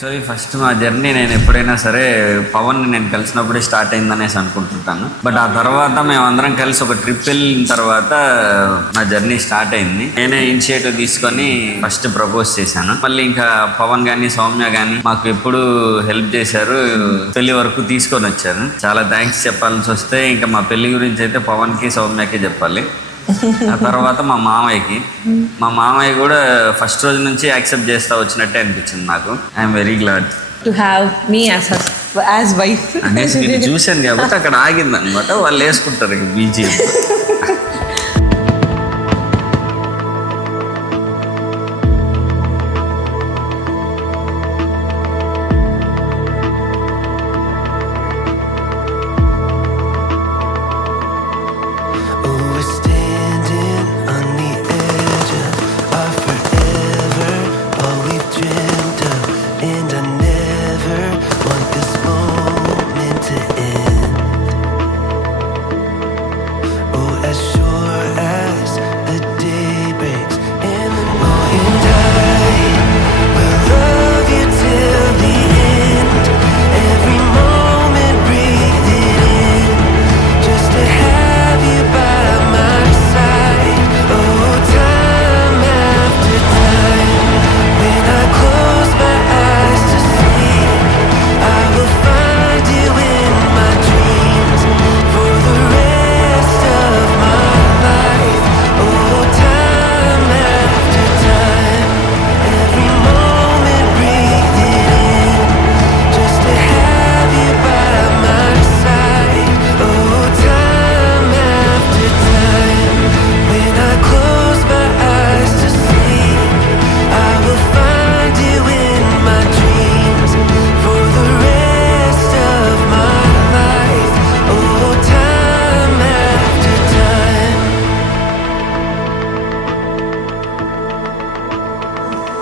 Actually first మా journey నేను ఎప్పుడైనా సరే పవన్ని నేను కలిసినప్పుడే స్టార్ట్ అయిందనేసి అనుకుంటుంటాను. బట్ ఆ తర్వాత మేమందరం కలిసి ఒక ట్రిప్ వెళ్ళిన తర్వాత నా జర్నీ స్టార్ట్ అయింది. నేనే ఇనిషియేటివ్ తీసుకొని ఫస్ట్ ప్రపోజ్ చేశాను. మళ్ళీ ఇంకా పవన్ కానీ సౌమ్య కానీ మాకు ఎప్పుడు హెల్ప్ చేశారు, పెళ్లి వరకు తీసుకొని వచ్చారు. చాలా థ్యాంక్స్ చెప్పాల్సి వస్తే ఇంకా మా పెళ్లి గురించి అయితే పవన్కి సౌమ్యకి చెప్పాలి. ఆ తర్వాత మా మామయ్య కూడా ఫస్ట్ రోజు నుంచి యాక్సెప్ట్ చేస్తా వచ్చినట్టే అనిపించింది నాకు. I'm very glad to have me as wife అనేసి నేను చూశాను కాబట్టి అక్కడ ఆగింది అనమాట. వాళ్ళు వేసుకుంటారు ఇక బీజేపీ.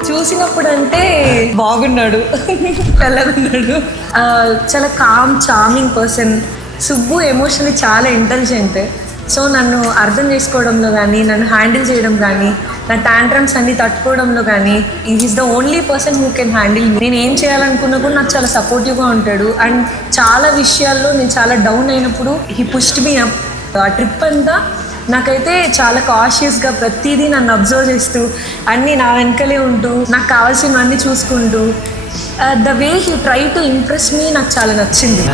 చూసినప్పుడు అంటే బాగున్నాడు, తెల్లగున్నాడు, చాలా calm charming person. Subbu emotionally చాలా ఇంటెలిజెంట్. సో నన్ను అర్థం చేసుకోవడంలో కానీ, నన్ను హ్యాండిల్ చేయడం కానీ, నా టాంట్రమ్స్ అన్ని తట్టుకోవడంలో కానీ is the only person who can handle. నేను ఏం చేయాలనుకున్నా కూడా నాకు చాలా సపోర్టివ్గా ఉంటాడు. అండ్ చాలా విషయాల్లో నేను చాలా డౌన్ అయినప్పుడు హీ పుష్డ్ మీ అప్. ఆ ట్రిప్ అంతా నాకైతే చాలా కాషియస్గా ప్రతిదీ నన్ను అబ్జర్వ్ చేస్తూ అన్నీ నా వెనకలే ఉంటూ నాకు కావాల్సినవన్నీ చూసుకుంటూ the way he try to impress మీ నాకు చాలా నచ్చింది.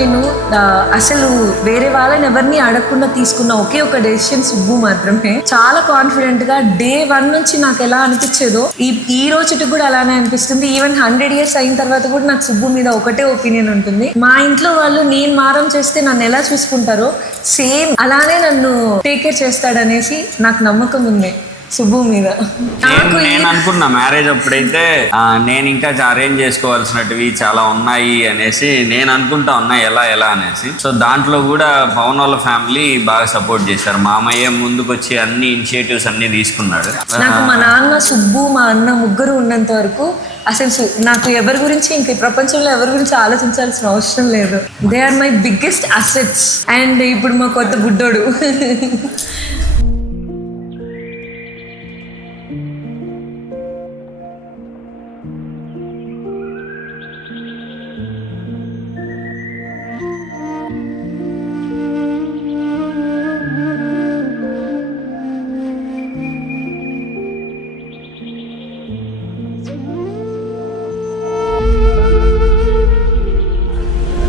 నేను అసలు వేరే వాళ్ళని ఎవరిని అడగకుండా తీసుకున్న ఒకే ఒక డెసిషన్ సుబ్బు మాత్రమే. చాలా కాన్ఫిడెంట్గా డే 1 నుంచి నాకు ఎలా అనిపించేదో ఈ రోజుకి కూడా అలానే అనిపిస్తుంది. ఈవెన్ 100 years అయిన తర్వాత కూడా నాకు సుబ్బు మీద ఒకటే ఒపీనియన్ ఉంటుంది. మా ఇంట్లో వాళ్ళు నేను మారం చేస్తే నన్ను ఎలా చూసుకుంటారో సేమ్ అలానే నన్ను టేక్ కేర్ చేస్తాడనేసి నాకు నమ్మకం ఉంది. సుబ్బు మీద. నేను అనుకున్నా మ్యారేజ్ అప్పుడైతే నేను ఇంకా అరేంజ్ చేసుకోవాల్సినవి చాలా ఉన్నాయి అనేసి నేను అనుకుంటా ఉన్నా ఎలా అనేసి. సో దాంట్లో కూడా పవన్ వాళ్ళ ఫ్యామిలీ బాగా సపోర్ట్ చేశారు. మామయ్య ముందుకు వచ్చి అన్ని ఇనిషియేటివ్స్ అన్ని తీసుకున్నాడు. నాకు మా నాన్న, సుబ్బు, మా అన్న ముగ్గురు ఉన్నంత వరకు అసలు నాకు ఎవరి గురించి ఇంక ప్రపంచంలో ఎవరి గురించి ఆలోచించాల్సిన అవసరం లేదు. They are my biggest assets. And ఇప్పుడు మా కొత్త బుడ్డోడు.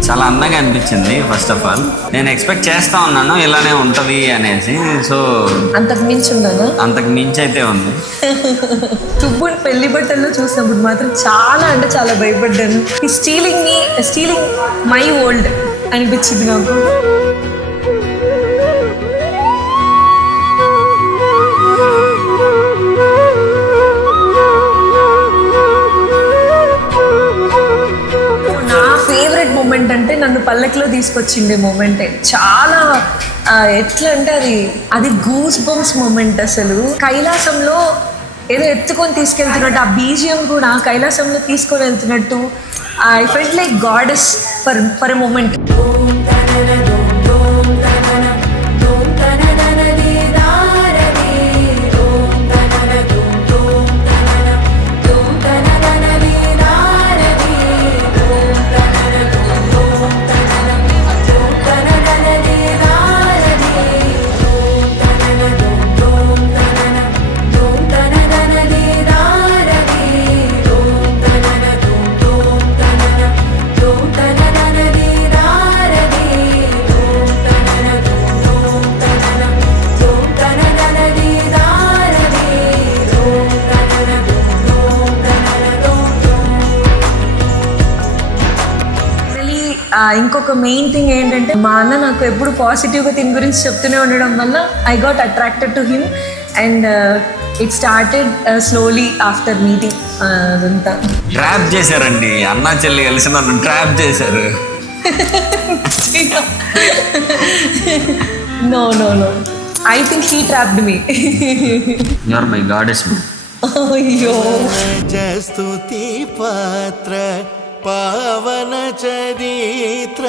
చాలా అందంగా అనిపించింది. ఫస్ట్ ఆఫ్ ఆల్ నేను ఎక్స్పెక్ట్ చేస్తా ఉన్నాను ఇలానే ఉంటది అనేసి. సో అంతకు మించి ఉన్నాను, అంతకు మించి అయితే ఉంది. సుబ్బుని పెళ్లి బట్టల్లో చూసినప్పుడు మాత్రం చాలా అంటే చాలా భయపడ్డాను. స్టీలింగ్ మై వరల్డ్ అనిపించింది నాకు. మూమెంట్ అంటే నన్ను పల్లకిలో తీసుకొచ్చిండే మూమెంటే. చాలా ఎట్లా అంటే అది గూస్ బంప్స్ మూమెంట్. అసలు కైలాసంలో ఏదో ఎత్తుకొని తీసుకెళ్తున్నట్టు, ఆ బీజియం కూడా కైలాసంలో తీసుకొని వెళ్తున్నట్టు. I felt like goddess for a moment. ఇంకొక మెయిన్ థింగ్ ఏంటంటే మా అన్న నాకు ఎప్పుడు పాజిటివ్గా దీని గురించి చెప్తూనే ఉండడం వల్ల I got attracted to him. And it started slowly after meeting. అదంతా ట్రాప్ చేశారండి. అన్నా చెల్లి కలిసి నన్ను ట్రాప్ చేశారు. No I think he trapped me. You are my goddess. అయ్యో స్తుతి పాత్ర పవన చరిత్ర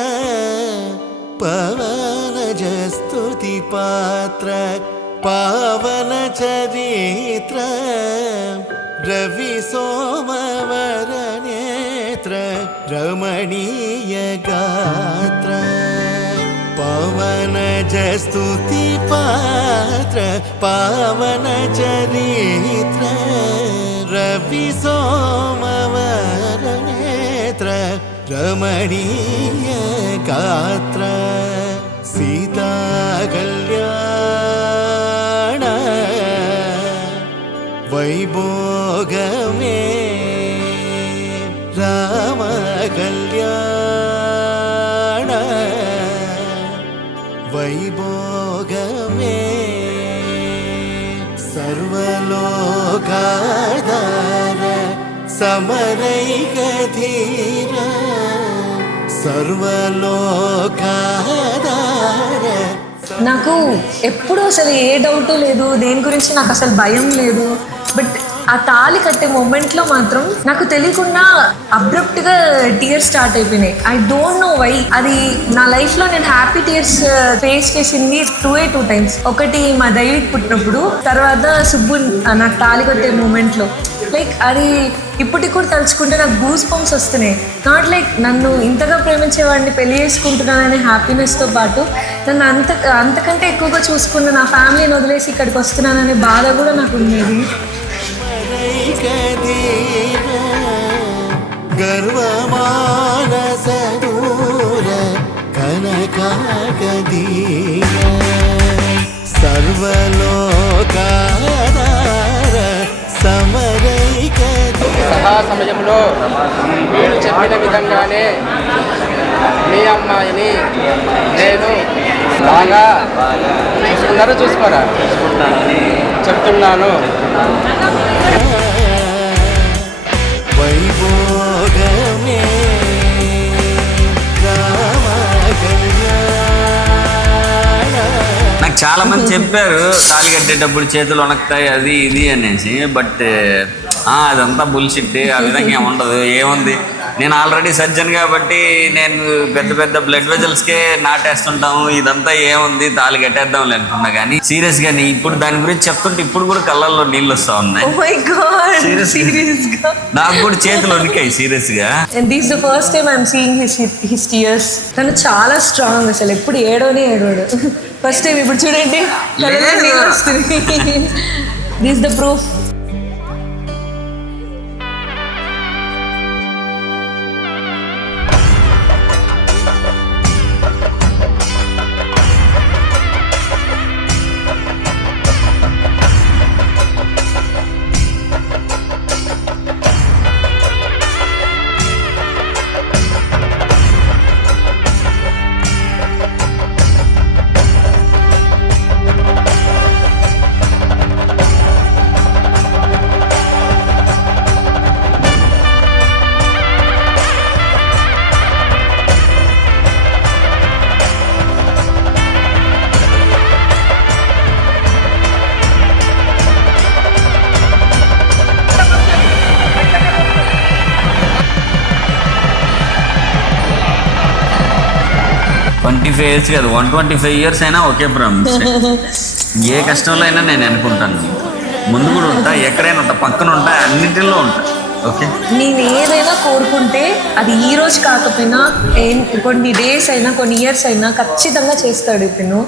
పవన స్తుతి పాత్ర పవన చరిత్ర రవి సోమవర నేత్ర రమణీయ గాత్ర పవన స్తుతి పాత్ర పవన చరిత్ర రవి సోమవర రమణీయ గాత్ర సీతా కళ్యాణ వైభోగమే రామ కళ్యాణ వైభోగమే సర్వలోకాధార సమరైక ధీర సర్వలోకాధార. నాకు ఎప్పుడు అసలు ఏ డౌట్ లేదు, దేని గురించి నాకు అసలు భయం లేదు. బట్ ఆ తాళి కట్టే మూమెంట్లో మాత్రం నాకు తెలియకుండా అబ్రప్ట్గా టీయర్స్ స్టార్ట్ అయిపోయినాయి. I don't know why. అది నా లైఫ్లో నేను హ్యాపీ టీయర్స్ ఫేస్ చేసింది టూ టైమ్స్. ఒకటి మా దైవికి పుట్టినప్పుడు, తర్వాత సుబ్బు నాకు తాళి కట్టే మూమెంట్లో. లైక్ అది ఇప్పటికి కూడా తలుచుకుంటే నాకు గూస్ బంప్స్ వస్తున్నాయి. నాట్ లైక్ నన్ను ఇంతగా ప్రేమించేవాడిని పెళ్లి చేసుకుంటున్నాననే హ్యాపీనెస్తో పాటు నన్ను అంతకంటే ఎక్కువగా చూసుకున్న నా ఫ్యామిలీని వదిలేసి ఇక్కడికి వస్తున్నాననే బాధ కూడా నాకు ఉండేది. గర్వమానస దూర కనకాగదీయ సర్వలోకాధార సమరైక. సభా సమయంలో మీరు చెప్పిన విధంగానే మీ అమ్మాయిని నేను బాగా చూసుకున్నారా చూసుకోరా చెప్తున్నాను. వైభోగమే రామ కళ్యాణ. నాకు చాలా మంది చెప్పారు తాళి కట్టేటప్పుడు చేతులు వణకుతాయి అది ఇది అనేసి. బట్ అదంతా బుల్షిట్. ఆ విధంగా ఏముండదు. ఏముంది, నేను ఆల్రెడీ సర్జన్ కాబట్టి నేను పెద్ద పెద్ద బ్లడ్ వెజల్స్కే నాటేస్తుంటాము. ఇదంతా ఏముంది, తాళి కట్టేద్దాంలే అనుకున్నా. కానీ సీరియస్గా ఇప్పుడు దాని గురించి చెప్తుంటే ఇప్పుడు కూడా కళ్ళల్లో నీళ్ళు వస్తా ఉన్నాయి. Oh my God, Seriously? నాకు కూడా చేతులు వణికాయి సీరియస్గా. And this is the first time I'm seeing his tears. తను చాలా స్ట్రాంగ్, అసలు ఎప్పుడు ఏడోనే ఏడోడు. ఫస్ట్ టైం ఇప్పుడు చూడండి కళ్ళలో నీళ్ళు వస్తుంది. This is the proof. years కాదు 125 years అయినా ఒకే ప్రామిస్. ఏ కష్టంలో అయినా నేను అనుకుంటాను, ముందు కూడా ఉంటా, ఎక్కడైనా ఉంటా, పక్కన ఉంటా, అన్నింటిలో ఉంటా. ఓకే, నేను ఏదైనా కోరుకుంటే అది ఈ రోజు కాకపోయినా కొన్ని డేస్ అయినా కొన్ని ఇయర్స్ అయినా ఖచ్చితంగా చేస్తాడు. ఇతను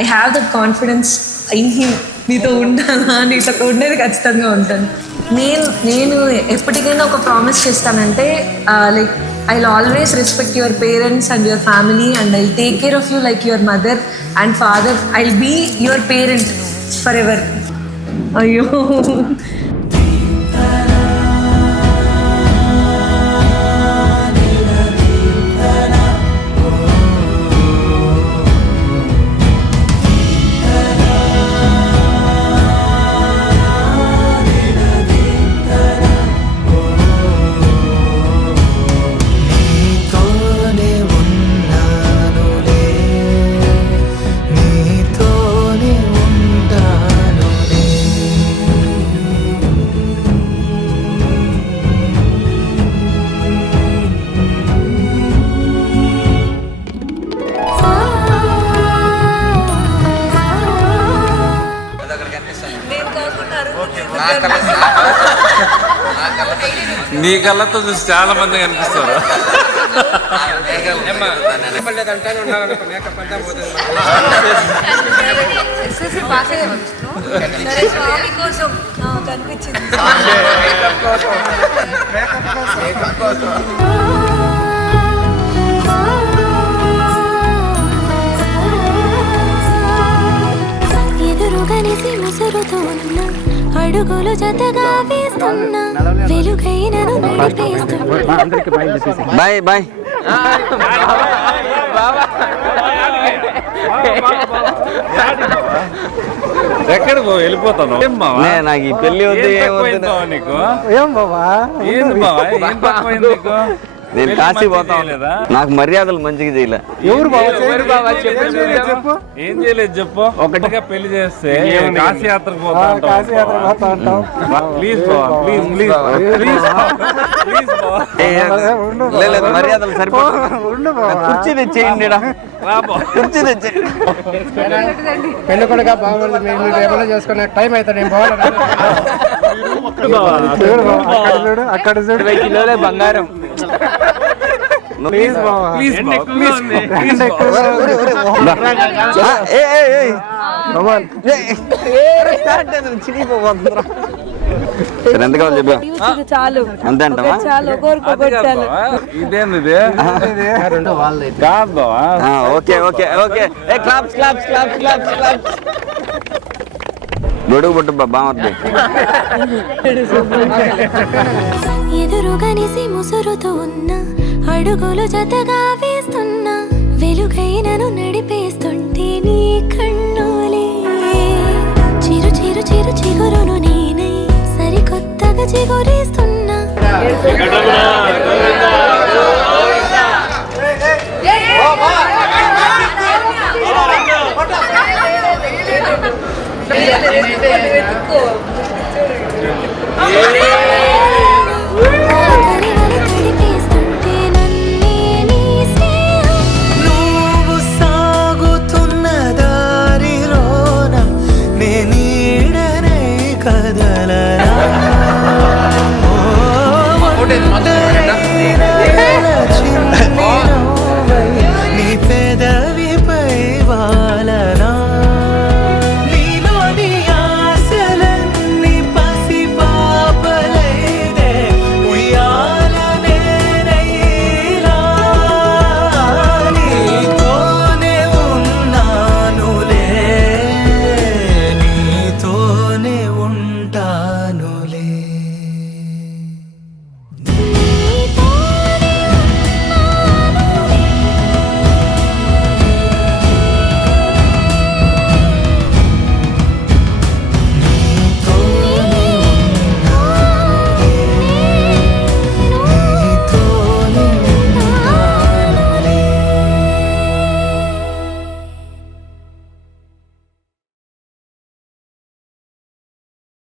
I have that confidence in him. నీతో ఉంటానా, నీతో ఉండేది ఖచ్చితంగా ఉంటాను. నేను ఎప్పటికైనా ఒక ప్రామిస్ చేస్తానంటే like I'll always respect your parents and your family, and I'll take care of you like your mother and father. I'll be your parent forever. Ayyo. నీ కళ్ళతో చూసి చాలా మంది కనిపిస్తారు. ఎదురుగనిసి ముసురుతూ ఉన్న అడుగులు జతగా వేస్తున్నా, వెలుగైనను నడిపేస్తున్నా. Bye bye. ఎక్కడ వెళ్ళిపోతాను? నాకు ఈ పెళ్లి వద్దు, నీకు ఏం బాబా? ఏంది బాబా, ఏం తక్కువైంది నీకు? నేను కాశీ పోతా. నాకు మర్యాదలు మంచిగా చేయలే. ఎవరు బాబా? చెప్పు, ఏం చేయలేదు చెప్పు. ఒకటిగా పెళ్లి చేస్తే కాశీ యాత్రకు పోతా ఉంటాం. Please Baba, please please please లేదు, మర్యాదలు సరిపోదు. కుర్చీ తెచ్చేయండి, కుర్చీ తెచ్చేయండి. పెళ్లి కూడా బాగుంది, మీరు ఏమైనా చేసుకునే టైం అయితే నేను అక్కడ చూడు 20 కిలోలే బంగారం. ప్లీజ్ ప్లీజ్ ఎంత కావాలి చెప్పా? చాలు అంతే అంటావా? ఇదేంది కాదు బావా? Okay okay okay. Claps claps claps claps claps. గొడుగు పట్టు బామర్ది. ఎదురుగనిసి ముసురుతూ ఉన్న అడుగులు జతగా వేస్తున్నా, వెలుగైనను నడిపేస్తుంటే నీ కన్నులే చిరు చిరు చిరు చిరు చిగురును నేనై సరికొత్తగా చిగురిస్తున్నా. Yeah.